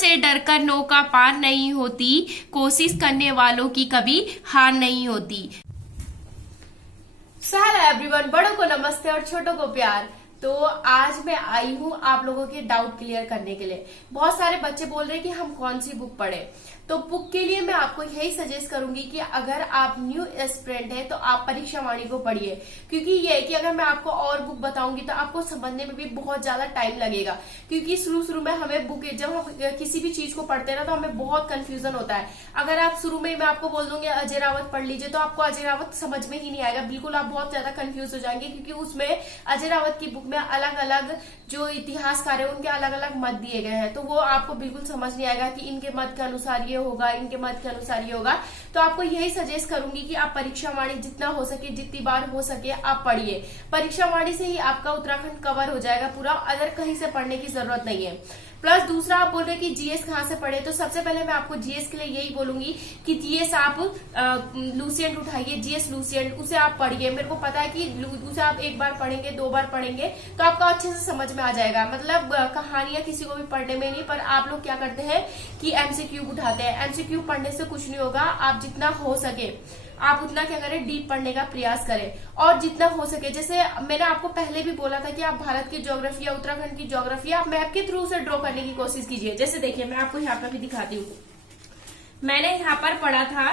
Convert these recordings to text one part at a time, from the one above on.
से डरकर नौका पार नहीं होती, कोशिश करने वालों की कभी हार नहीं होती। हेलो एवरीवन, बड़ों को नमस्ते और छोटों को प्यार। तो आज मैं आई हूँ आप लोगों के डाउट क्लियर करने के लिए। बहुत सारे बच्चे बोल रहे हैं कि हम कौन सी बुक पढ़े, तो बुक के लिए मैं आपको यही सजेस्ट करूंगी कि अगर आप न्यू एस्पिरेंट है तो आप परीक्षा वाणी को पढ़िए, क्योंकि ये है कि अगर मैं आपको और बुक बताऊंगी तो आपको समझने में भी बहुत ज्यादा टाइम लगेगा, क्योंकि शुरू में हमें बुक जब हम किसी भी चीज को पढ़ते हैं ना तो हमें बहुत कंफ्यूजन होता है। अगर आप शुरू में मैं आपको बोल दूंगी अजय रावत पढ़ लीजिए तो आपको अजय रावत समझ में ही नहीं आएगा, बिल्कुल आप बहुत ज्यादा कंफ्यूज हो जाएंगे, क्योंकि उसमें अजय रावत की बुक में अलग अलग जो इतिहासकार है उनके अलग अलग मत दिए गए हैं, तो वो आपको बिल्कुल समझ नहीं आएगा कि इनके मत के अनुसार ये होगा, इनके मत के अनुसार ये होगा। तो आपको यही सजेस्ट करूंगी कि आप परीक्षा वाणी जितना हो सके, जितनी बार हो सके आप पढ़िए। परीक्षा वाणी से ही आपका उत्तराखंड कवर हो जाएगा पूरा, अदर कहीं से पढ़ने की जरूरत नहीं है। प्लस दूसरा आप बोल रहे कि जीएस कहाँ से पढ़े, तो सबसे पहले मैं आपको जीएस के लिए यही बोलूंगी कि जीएस आप लुसेंट उठाइए, जीएस लुसेंट, उसे आप पढ़िए। मेरे को पता है कि उसे आप एक बार पढ़ेंगे, दो बार पढ़ेंगे तो आपको अच्छे से समझ में आ जाएगा। मतलब कहानियां किसी को भी पढ़ने में नहीं, पर आप लोग क्या करते हैं कि एमसीक्यू उठाते हैं। एमसीक्यू पढ़ने से कुछ नहीं होगा, आप जितना हो सके आप उतना क्या करें, डीप पढ़ने का प्रयास करें, और जितना हो सके, जैसे मैंने आपको पहले भी बोला था कि आप भारत की ज्योग्राफी या उत्तराखंड की ज्योग्राफी आप मैप के थ्रू से ड्रॉ करने की कोशिश कीजिए। जैसे देखिए मैं आपको यहाँ पर भी दिखाती हूँ, मैंने यहाँ पर पढ़ा था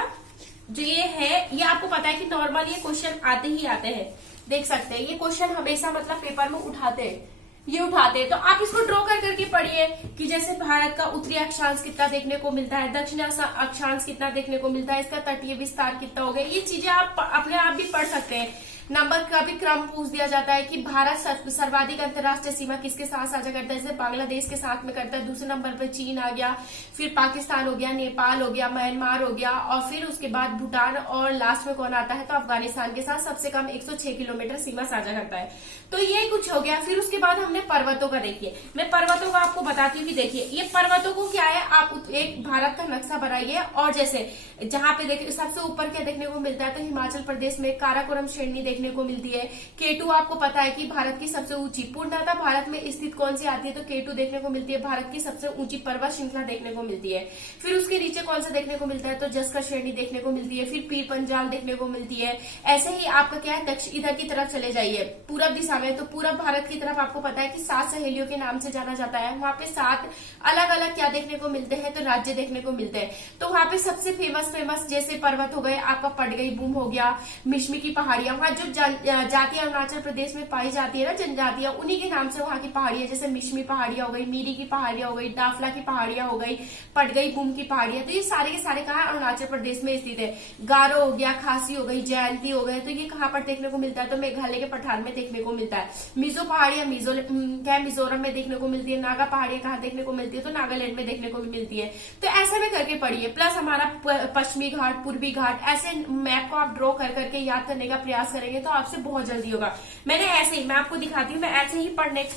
जो ये है, ये आपको पता है कि नॉर्मल ये क्वेश्चन आते ही आते हैं, देख सकते हैं ये क्वेश्चन हमेशा मतलब पेपर में उठाते हैं, ये उठाते हैं, तो आप इसको ड्रॉ कर करके पढ़िए कि जैसे भारत का उत्तरी अक्षांश कितना देखने को मिलता है, दक्षिणी अक्षांश कितना देखने को मिलता है, इसका तटीय विस्तार कितना हो गया, ये चीजें आप अपने आप भी पढ़ सकते हैं। नंबर का भी क्रम पूछ दिया जाता है कि भारत सर्वाधिक अंतर्राष्ट्रीय सीमा किसके साथ साझा करता है, जैसे बांग्लादेश के साथ में करता है, दूसरे नंबर पर चीन आ गया, फिर पाकिस्तान हो गया, नेपाल हो गया, म्यांमार हो गया, और फिर उसके बाद भूटान, और लास्ट में कौन आता है तो अफगानिस्तान के साथ सबसे कम 106 किलोमीटर सीमा साझा करता है। तो ये कुछ हो गया। फिर उसके बाद हमने पर्वतों का देखिए, मैं पर्वतों का आपको बताती हूँ कि देखिए ये पर्वतों को क्या है, आप एक भारत का नक्शा बनाइए, और जैसे जहाँ पे देखिए सबसे ऊपर क्या देखने को मिलता है, तो हिमाचल प्रदेश में काराकोरम श्रेणी देखने को मिलती है। केटू आपको पता है कि भारत की सबसे ऊंची, पूर्णतः भारत में स्थित कौन सी आती है, तो केटू देखने को मिलती है, भारत की सबसे ऊंची पर्वत श्रृंखला देखने को मिलती है। फिर उसके नीचे कौन सा देखने को मिलता है, तो जस्कर श्रेणी देखने को मिलती है, फिर पीर पंजाल देखने को मिलती है। ऐसे ही आपका क्या है, दक्षिण इधर की तरफ चले जाइए पूरब दिशा में, तो पूरब भारत की तरफ आपको पता है कि 7 सहेलियों के नाम से जाना जाता है। वहां पे 7 अलग अलग क्या देखने को मिलते हैं, तो राज्य देखने को मिलते हैं। तो वहां पे सबसे फेमस जैसे पर्वत हो गए आपका, पटगई बूम हो गया, मिश्मी की पहाड़ियां, वहां जो जातियां अरुणाचल प्रदेश में पाई जाती है ना, जनजातियां, उन्हीं के नाम से वहां की पहाड़ियां, जैसे मिश्मी पहाड़ियां हो गई, मीरी की पहाड़ियां हो गई, डाफला की पहाड़ियां हो गई, पटगई बूम की पहाड़ियां, तो ये सारे के सारे कहा अरुणाचल प्रदेश में स्थित है। गारो हो गया, खासी हो गई, जयंती हो गए, तो ये कहाँ पर देखने को मिलता है, तो मेघालय के पठार में देखने को मिलता है। मिजो पहाड़ियां मिजोरम में देखने को मिलती है। नागा पहाड़ियां कहाँ देखने को मिलती है, तो नागालैंड में देखने को भी मिलती है। तो ऐसे में करके पढ़िए। प्लस हमारा पश्चिमी घाट, पूर्वी घाट, ऐसे मैप को आप ड्रॉ कर करके याद करने का प्रयास करेंगे तो आपसे बहुत जल्दी होगा। मैंने ऐसे ही, मैं आपको दिखाती हूँ, मैं ऐसे ही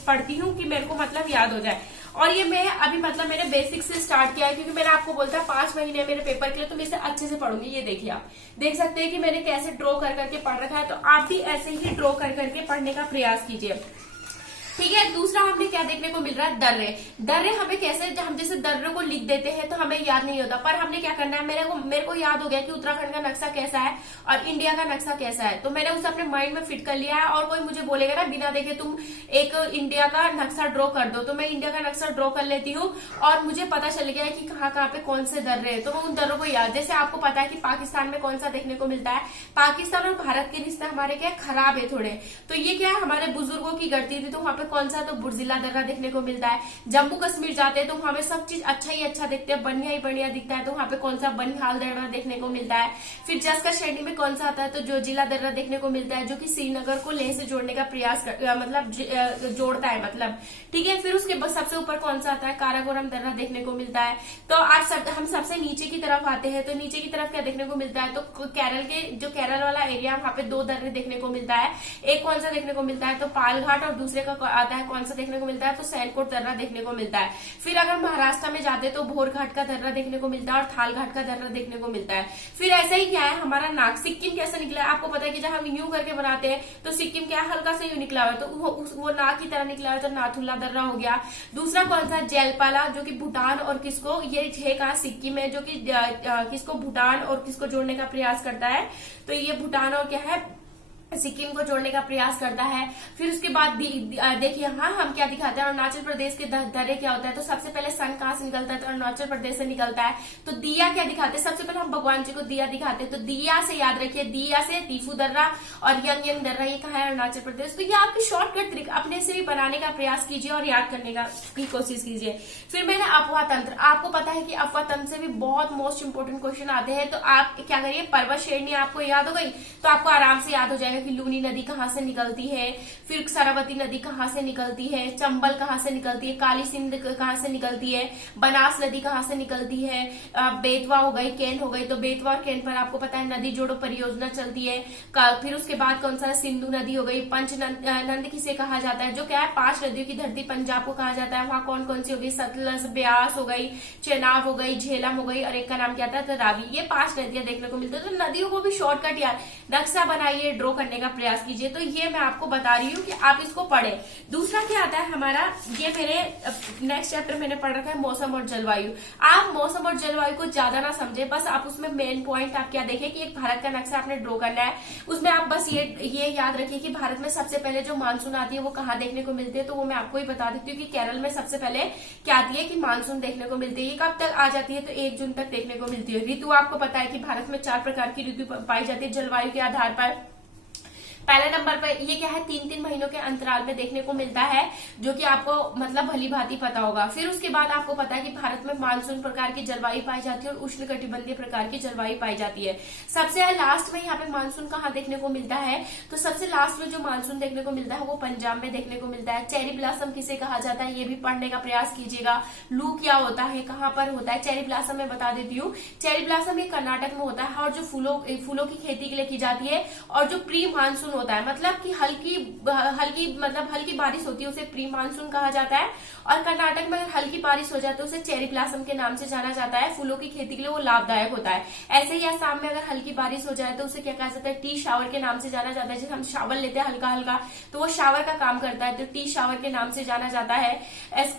पढ़ती हूँ कि मेरे को मतलब याद हो जाए। और ये मैं अभी मतलब मैंने बेसिक से स्टार्ट किया है, क्योंकि मैंने आपको बोलता है 5 महीने मेरे पेपर के लिए, तो मैं इसे अच्छे से पढ़ूंगी। ये देखिए आप देख सकते हैं कि मैंने कैसे ड्रॉ कर करके पढ़ रखा है, तो आप भी ऐसे ही ड्रॉ कर करके पढ़ने का प्रयास कीजिए, ठीक है। दूसरा हमें क्या देखने को मिल रहा है, दर्रे हमें कैसे, हम जैसे दर्रे को लिख देते हैं तो हमें याद नहीं होता, पर हमने क्या करना है, मेरे को याद हो गया कि उत्तराखंड का नक्शा कैसा है और इंडिया का नक्शा कैसा है, तो मैंने उसे अपने माइंड में फिट कर लिया है। और कोई मुझे बोलेगा ना बिना देखे तुम एक इंडिया का नक्शा ड्रॉ कर दो, तो मैं इंडिया का नक्शा ड्रॉ कर लेती हूँ, और मुझे पता चल गया है कि कहाँ कहाँ पे कौन से दर्रे है, तो मैं उन दर्रों को याद, जैसे आपको पता है कि पाकिस्तान में कौन सा देखने को मिलता है, पाकिस्तान और भारत के रिश्ते हमारे क्या खराब है थोड़े, तो ये क्या है हमारे बुजुर्गों की गलती थी, तो वहां पे कौन सा, तो बुर्जिला दर्रा देखने को मिलता है। जम्मू कश्मीर जाते हैं तो वहां पे सब चीज अच्छा ही अच्छा दिखते हैं, बढ़िया ही बढ़िया दिखता है, तो वहां पे कौन सा, बनिहाल दर्रा देखने को मिलता है। फिर जस्कर श्रेणी में कौन सा आता है, तो जोजिला दर्रा देखने को मिलता है, जो कि श्रीनगर को लेह से जोड़ने का प्रयास मतलब जोड़ता है, मतलब ठीक है। फिर उसके बाद सबसे ऊपर कौन सा आता है, काराकोरम दर्रा देखने को मिलता है। तो आज हम सबसे नीचे की तरफ आते हैं, तो नीचे की तरफ क्या देखने को मिलता है, तो केरल के जो केरल वाला एरिया, वहां पे 2 दर्रे देखने को मिलता है। एक कौन सा देखने को मिलता है, तो पालघाट, और दूसरे का आता है, कौन सा देखने को मिलता है, तो सैनकोट दर्रा देखने को मिलता है। फिर अगर महाराष्ट्र में जाते तो भोर घाट का दर्रा देखने को मिलता है और थाल घाट का दर्रा देखने को मिलता है। फिर ऐसा ही क्या है हमारा नाक, सिक्किम कैसे निकला है आपको पता है कि जब हम यूं करके बनाते हैं तो सिक्किम क्या है, हल्का सा यूं निकला हुआ है, तो वो नाक की तरह निकला है, तो नाथुला दर्रा हो गया। दूसरा कौन सा, जेलपाला, जो कि भूटान और किसको, ये है कहा सिक्किम है, जो कि किसको, भूटान और किसको जोड़ने का प्रयास करता है, तो ये भूटान और क्या है, सिक्किम को जोड़ने का प्रयास करता है। फिर उसके बाद देखिए यहाँ हम क्या दिखाते हैं, अरुणाचल प्रदेश के दर्रे क्या होता है, तो सबसे पहले सन कहाँ से निकलता है, तो अरुणाचल प्रदेश से निकलता है। तो दिया क्या दिखाते हैं, सबसे पहले हम भगवान जी को दिया दिखाते हैं, तो दिया से याद रखिए, दिया से तीफू दर्रा और यंग दर्रा, ये कहाँ है, अरुणाचल प्रदेश। तो ये आपकी शॉर्टकट ट्रिक अपने से भी बनाने का प्रयास कीजिए और याद करने की कोशिश कीजिए। फिर मैंने अफवाह तंत्र, आपको पता है कि अफवाह तंत्र से भी बहुत मोस्ट इंपोर्टेंट क्वेश्चन आते हैं, तो आप क्या करिए, पर्वत श्रेणी आपको याद हो गई तो आपको आराम से याद हो जाएगा कि लूनी नदी कहाँ से निकलती है, फिर सरस्वती नदी कहाँ से निकलती है, चंबल कहाँ से निकलती है, काली सिंध कहाँ से निकलती है, बनास नदी कहाँ से निकलती है, बेतवा हो गई, केन हो गई, तो बेतवा और केन पर आपको पता है नदी जोड़ो परियोजना चलती है। फिर उसके बाद कौन सा, सिंधु नदी हो गई। पंचनंद किसे कहा जाता है, जो क्या है 5 नदियों की धरती पंजाब को कहा जाता है, वहां कौन कौन सी हो गई, सतलज, ब्यास हो गई, चेनाब हो गई, झेलम हो गई, और एक का नाम क्या था, रावी। ये 5 नदियां देखने को मिलती है। तो नदियों को भी शॉर्टकट यार नक्शा बनाइए, ड्रॉ करने का प्रयास कीजिए। तो ये मैं आपको बता रही हूँ कि आप इसको पढ़ें। दूसरा क्या आता है हमारा, ये मेरे नेक्स्ट चैप्टर मैंने पढ़ रखा है मौसम और जलवायु। आप मौसम और जलवायु को ज्यादा ना समझे, बस आप उसमें मेन पॉइंट आप क्या देखें कि एक भारत का नक्शा आपने ड्रॉ करना है, उसमें आप बस ये याद रखिए कि भारत में सबसे पहले जो मानसून आती है वो कहाँ देखने को मिलती है, तो वो मैं आपको ही बता देती हूँ कि केरल में सबसे पहले क्या आती है कि मानसून देखने को मिलती है। ये कब तक आ जाती है, तो 1 जून तक देखने को मिलती है। ऋतु आपको पता है कि भारत में 4 प्रकार की ऋतु पाई जाती है जलवायु के आधार पर। पहले नंबर पर ये क्या है, 3-3 महीनों के अंतराल में देखने को मिलता है, जो कि आपको मतलब भली भांति पता होगा। फिर उसके बाद आपको पता है कि भारत में मानसून प्रकार की जलवायु पाई जाती है और उष्णकटिबंधीय प्रकार की जलवायु पाई जाती है। सबसे लास्ट में यहाँ पे मानसून कहाँ देखने को मिलता है, तो सबसे लास्ट में जो मानसून देखने को मिलता है वो पंजाब में देखने को मिलता है। चेरी ब्लॉसम किसे कहा जाता है, ये भी पढ़ने का प्रयास कीजिएगा। लू क्या होता है, कहाँ पर होता है, चेरी ब्लॉसम में बता देती हूँ। चेरी ब्लॉसम ये कर्नाटक में होता है और जो फूलों की खेती के लिए की जाती है, और जो प्री मानसून होता है मतलब कि हल्की बारिश होती है उसे प्री मानसून कहा जाता है, और कर्नाटक में अगर हल्की बारिश हो जाती है उसे चेरी ब्लॉसम के नाम से जाना जाता है। फूलों की खेती के लिए वो लाभदायक होता है। ऐसे ही असम में अगर हल्की बारिश हो जाए तो उसे क्या कहा जाता है, टी शावर के नाम से जाना जाता है। जैसे हम शावर लेते हैं हल्का हल्का, तो वो शावर का काम करता है, तो टी शावर के नाम से जाना जाता है।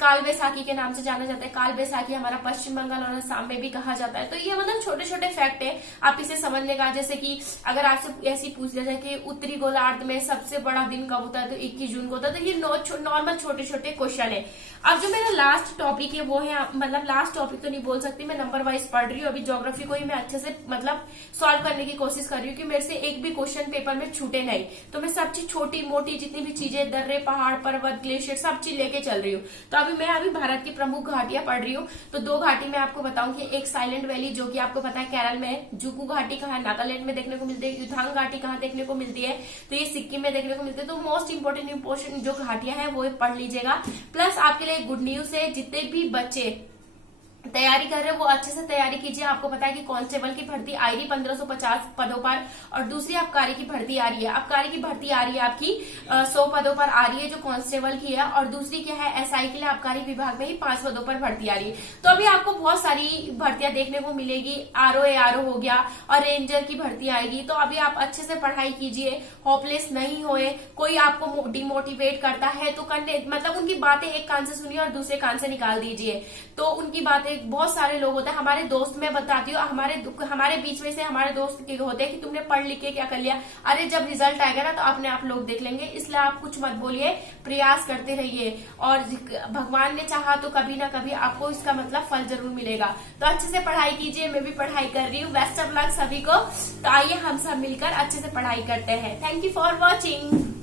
काल बैसाखी के नाम से जाना जाता है। काल बैसाखी हमारा पश्चिम बंगाल और असम में भी कहा जाता है। तो ये मतलब छोटे छोटे फैक्ट है, आप इसे समझने का। जैसे कि अगर आपसे ऐसी पूछ लिया जाए कि उत्तरी गोलार्ध में सबसे बड़ा दिन कब होता है, तो 21 जून को होता है। तो ये नॉर्मल छोटे छोटे क्वेश्चन है। अब जो मेरा लास्ट टॉपिक है वो है, मतलब लास्ट टॉपिक तो नहीं बोल सकती, मैं नंबर वाइज पढ़ रही हूँ। अभी ज्योग्राफी को ही मैं अच्छे से मतलब सॉल्व करने की कोशिश कर रही हूँ कि मेरे से एक भी क्वेश्चन पेपर में छूटे नहीं। तो मैं सब चीज छोटी मोटी जितनी भी चीजें, दर्रे, पहाड़, पर्वत, ग्लेशियर, सब चीज लेके चल रही हूँ। तो अभी मैं भारत की प्रमुख घाटियां पढ़ रही हूँ। तो 2 घाटी मैं आपको बताऊं कि एक साइलेंट वैली जो कि आपको पता है केरल में है, जुकू घाटी कहाँ है, नागालैंड में देखने को मिलती है, युथांग घाटी कहाँ देखने को मिलती है, तो ये सिक्किम में देखने को मिलती है। तो मोस्ट इंपोर्टेंट जो घाटियां हैं वो पढ़ लीजिएगा। प्लस आपके लिए गुड न्यूज है, जितने भी बच्चे तैयारी कर रहे हैं वो अच्छे से तैयारी कीजिए। आपको पता है कि कांस्टेबल की भर्ती आ रही 1550 पदों पर, और दूसरी आबकारी की भर्ती आ रही है। आबकारी की भर्ती आ रही है आपकी 100 पदों पर आ रही है जो कांस्टेबल की है, और दूसरी क्या है, एसआई के लिए आबकारी विभाग में ही 5 पदों पर भर्ती आ रही है। तो अभी आपको बहुत सारी भर्तियां देखने को मिलेगी। आरओ हो गया और रेंजर की भर्ती आएगी। तो अभी आप अच्छे से पढ़ाई कीजिए, होपलेस नहीं होए। कोई आपको डिमोटिवेट करता है तो करने मतलब उनकी बातें एक कान से सुनिए और दूसरे कान से निकाल दीजिए। तो उनकी बातें, बहुत सारे लोग होते हैं, हमारे दोस्त मैं बताती हूँ, हमारे बीच में से हमारे दोस्त के होते हैं कि तुमने पढ़ लिख के क्या कर लिया, अरे जब रिजल्ट आएगा ना तो अपने आप लोग देख लेंगे। इसलिए आप कुछ मत बोलिए, प्रयास करते रहिए, और भगवान ने चाहा तो कभी ना कभी आपको इसका मतलब फल जरूर मिलेगा। तो अच्छे से पढ़ाई कीजिए, मैं भी पढ़ाई कर रही हूँ। बेस्ट ऑफ लक सभी को। तो आइए हम सब मिलकर अच्छे से पढ़ाई करते हैं। Thank you for watching.